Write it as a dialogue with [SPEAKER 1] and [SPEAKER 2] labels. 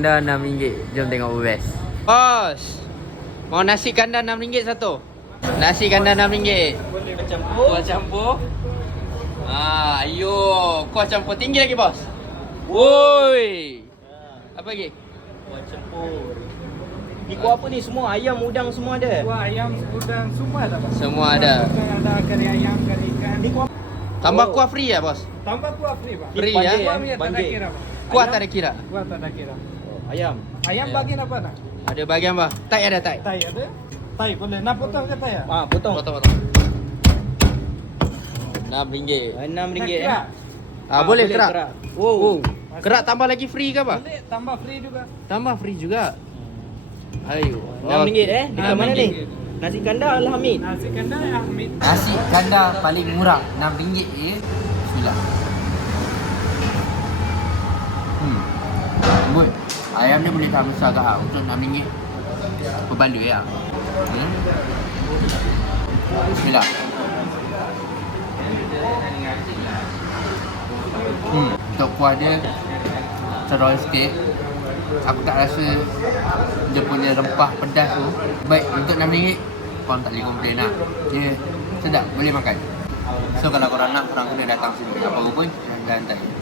[SPEAKER 1] kandar RM6. Jom tengok best. Bos, mau nasi kandar RM6 satu. Nasi kandar RM6.
[SPEAKER 2] Boleh campur.
[SPEAKER 1] Kuah campur. Ayo, kuah campur tinggi lagi bos. Woi. Apa lagi?
[SPEAKER 2] Kuah campur. Ni kuah apa ni? Semua ayam, udang semua ada.
[SPEAKER 3] Kuah ayam, udang, semua ada Pak.
[SPEAKER 1] Semua ada.
[SPEAKER 3] Ada kari ayam, kari ikan.
[SPEAKER 2] Ni kuah
[SPEAKER 1] Tambah kuah free ya bos?
[SPEAKER 3] Tambah kuah free Pak.
[SPEAKER 1] Free
[SPEAKER 2] Banjir,
[SPEAKER 1] ya?
[SPEAKER 3] Kuah tak ada
[SPEAKER 2] banjir.
[SPEAKER 3] kira Pak.
[SPEAKER 1] Kuah tak ada kira.
[SPEAKER 3] Kuah tak ada kira.
[SPEAKER 2] Ayam.
[SPEAKER 3] Ayam
[SPEAKER 1] Ya.
[SPEAKER 3] bagian apa nak?
[SPEAKER 1] Ada bagian apa? Tai ada tai.
[SPEAKER 3] Tai ada? Tai boleh. Nak potong ke tai ya?
[SPEAKER 2] Potong.
[SPEAKER 1] Potong. RM6.
[SPEAKER 2] RM6
[SPEAKER 3] Nak
[SPEAKER 2] eh.
[SPEAKER 3] kira?
[SPEAKER 1] Boleh kerak.
[SPEAKER 2] Wow.
[SPEAKER 1] Oh, kerak tambah lagi free ke apa?
[SPEAKER 3] Boleh tambah free juga.
[SPEAKER 1] Tambah free juga. Ayo.
[SPEAKER 2] RM6 Dekat mana ni?
[SPEAKER 3] RM6.
[SPEAKER 2] Nasi kandar Al-Hamid.
[SPEAKER 3] Nasi kandar Ahmed.
[SPEAKER 1] Nasi kandar paling murah RM6 je. Bismillah. Lembut. Ayam dia boleh tahan besar ke untuk RM6. Berbaloi lah. Bismillah. Untuk kuah dia ceroi sikit. Aku tak rasa dia punya rempah pedas tu. Baik, untuk RM6 korang tak boleh komplain lah. Dia sedap, boleh makan. So kalau korang nak, korang kena datang sini. Apa pun, dan tak.